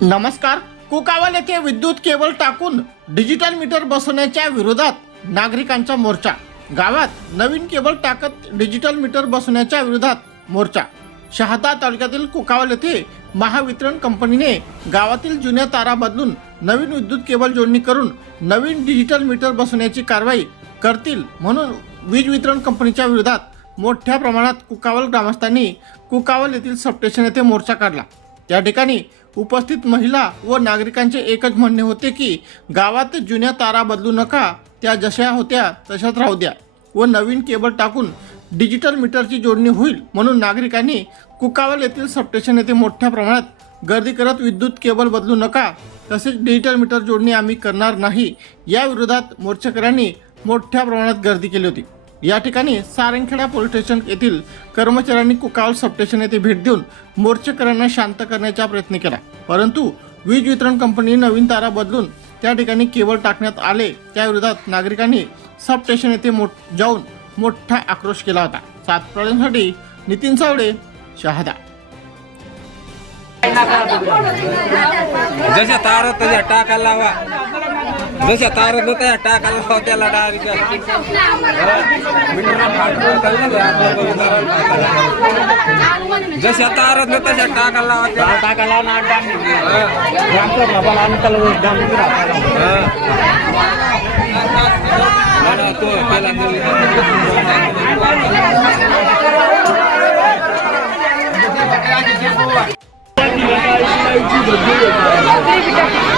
नमस्कार. कुकावल येथे विद्युत केबल टाकून डिजिटल मीटर बसवण्याच्या विरोधात नागरिकांचा मोर्चा. गावात नवीन केबल टाकत डिजिटल मीटर बसवण्याच्या विरोधात मोर्चा. शहादा तालुक्यातील कुकावल येथे महावितरण कंपनीने गावातील जुन्या तारा बदलून नवीन विद्युत केबल जोडणी करून नवीन डिजिटल मीटर बसवण्याची कारवाई करतील म्हणून वीज वितरण कंपनीच्या विरोधात मोठ्या प्रमाणात कुकावल ग्रामस्थांनी कुकावल येथील सबस्टेशन येथे मोर्चा काढला. त्या ठिकाणी उपस्थित महिला व नागरिकांचे एकच म्हणणे होते की गावात जुन्या तारा बदलू नका त्या जशा होत्या तशाच राहू द्या व नवीन केबल टाकून डिजिटल मीटरची जोडणी होईल म्हणून नागरिकांनी कुकावल येथील सबस्टेशन येथे मोठ्या प्रमाणात गर्दी करत विद्युत केबल बदलू नका तसेच डिजिटल मीटर जोडणी आम्ही करणार नाही. या विरोधात मोर्चेकऱ्यांनी मोठ्या प्रमाणात गर्दी केली होती. या ठिकाणी सारंगखेडा पोलीस स्टेशन येथील कर्मचाऱ्यांनी कुकावल सबस्टेशन येथे भेट देऊन मोर्चेकऱ्यांना शांत करण्याचा प्रयत्न केला. परंतु वीज वितरण कंपनी नवीन तारा बदलून त्या ठिकाणी केबल टाकण्यात आले. त्या विरोधात नागरिकांनी सबस्टेशन येथे मोठ जाऊन मोठा आक्रोश केला होता. सात प्रळेंसाठी नितीन सावडे शहादा. जशा तारा तशा टाकायला लावा. Jangan lupa like, share, dan subscribe ya!